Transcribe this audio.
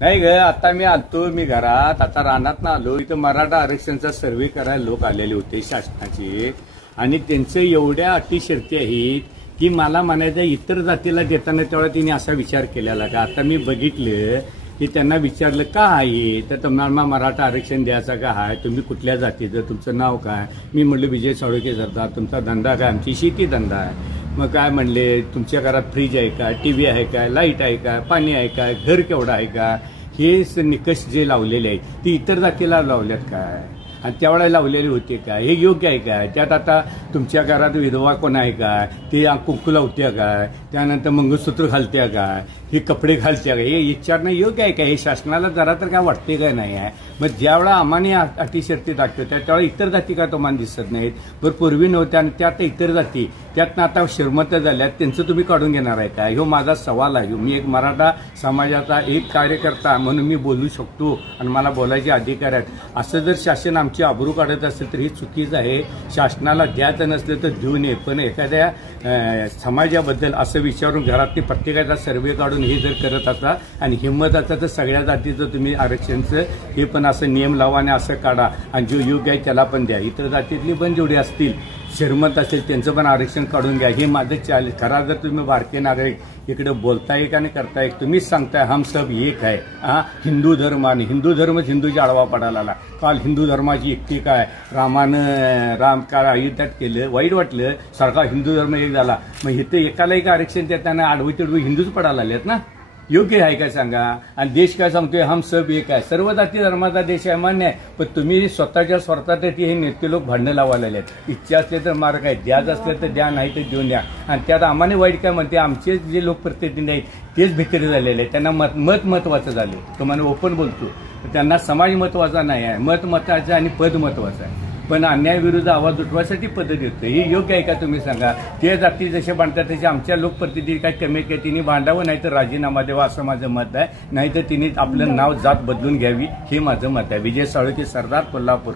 नाही ग, आता मी आलतो मी घरात, आता रानात ना आलो. इथं मराठा आरक्षणचा सर्वे करायला लोक आलेले होते शासनाचे, आणि त्यांचं एवढ्या अटी शर्ती आहेत की मला म्हणायचं इतर जातीला देताना तेवढा तिने असा विचार केलेला का. आता मी बघितलं की त्यांना विचारलं का आहे, तर तुम्हाला मराठा आरक्षण द्यायचं का आहे, तुम्ही कुठल्या जातीचं, तुमचं नाव काय. मी म्हटलं विजय साळुंखे सरदार. तुमचा धंदा काय. आमची शेती धंदा आहे. मग काय म्हणले, तुमच्या घरात फ्रीज आहे का, टीव्ही आहे का, लाईट आहे का, पाणी आहे का, घर केवढं आहे का. हे निकष जे लावलेले आहेत ते इतर जातीला लावल्यात काय, आणि त्यावेळेला लावलेले होते काय, हे योग्य आहे काय. त्यात आता तुमच्या घरात विधवा कोण आहे काय, ते कुंकू लावत्या काय, त्यानंतर मंगळसूत्र घालत्या काय, हे कपडे घालत्या काय, हे विचारणं योग्य आहे काय. हे शासनाला जरा तर काय वाटते काय नाही आहे. मग ज्यावेळा आम्हाने अटी शर्ती दाखवत्या त्यावेळेला इतर जाती का तुम्हाला दिसत नाहीत. बरं पूर्वी नव्हत्या, आणि त्यात इतर जाती त्यातनं आता श्रीमंत झाल्यात, त्यांचं तुम्ही काढून घेणार आहे का. ह्यो माझा सवाल आहे. मी एक मराठा समाजाचा एक कार्यकर्ता म्हणून मी बोलू शकतो आणि मला बोलायचे अधिकार आहेत. असं जर शासन आमची आबरू काढत असेल तर हे चुकीचं आहे. शासनाला द्यायचं नसलं तर देऊ नये, पण एखाद्या समाजाबद्दल असं विचारून घरातली प्रत्येकाचा सर्वे काढून हे जर करत असा आणि हिंमत असता तर सगळ्या जातीचं तुम्ही आरक्षणचं हे पण असं नियम लावा आणि असं काढा, आणि जो योग्य आहे त्याला पण द्या. इतर जातीतली पण जेवढी असतील श्रीमंत असेल त्यांचं पण आरक्षण काढून घ्या. हे माझं चालेल. खरा जर तुम्ही भारतीय नागरिक इकडे बोलताय का आणि करताय, तुम्हीच सांगताय हम सब एक आहे. हिंदू धर्म, आणि हिंदू धर्मच हिंदूच्या आडवा पडायला आला. काल हिंदू धर्माची एकटी काय, राम काय अयोध्यात केलं, वाईट वाटलं. सारखा हिंदू धर्म एक झाला. मग इथे एकाला एक आरक्षण देताना आडवी तिडवी हिंदूच पडायला आलेत ना. योग्य आहे काय सांगा. आणि देश काय सांगतोय हम सब एक आहे. सर्व जाती धर्माचा देश आहे, मान्य आहे. पण तुम्ही स्वतःच्या स्वार्थासाठी हे नेते लोक भांडणं लावायला आहेत. इच्छा असले तर मार्ग आहे, द्यायचं असलं तर द्या, नाही तर देऊन द्या. आणि त्यात आम्हाला वाईट काय म्हणते, आमचे जे लोकप्रतिनिधी आहेत तेच भिकारी झालेले आहेत. त्यांना मत महत्वाचं झालं. तुम्हाला ओपन बोलतो, त्यांना समाज महत्वाचा नाही आहे, मत महत्वाचं आणि पद महत्वाचं आहे. पण अन्यायाविरुद्ध आवाज उठवायसाठी पद्धत येतो. हे योग्य आहे का तुम्ही सांगा. ते जाती जसे बांधतात तसे आमच्या लोकप्रतिनिधी काय कमी काय तिने बांधावं, नाही तर राजीनामा द्यावा, असं माझं मत आहे. नाही तर तिने आपलं नाव जात बदलून घ्यावी, हे माझं मत आहे. विजय साळुंखे सरदार, कोल्हापूर.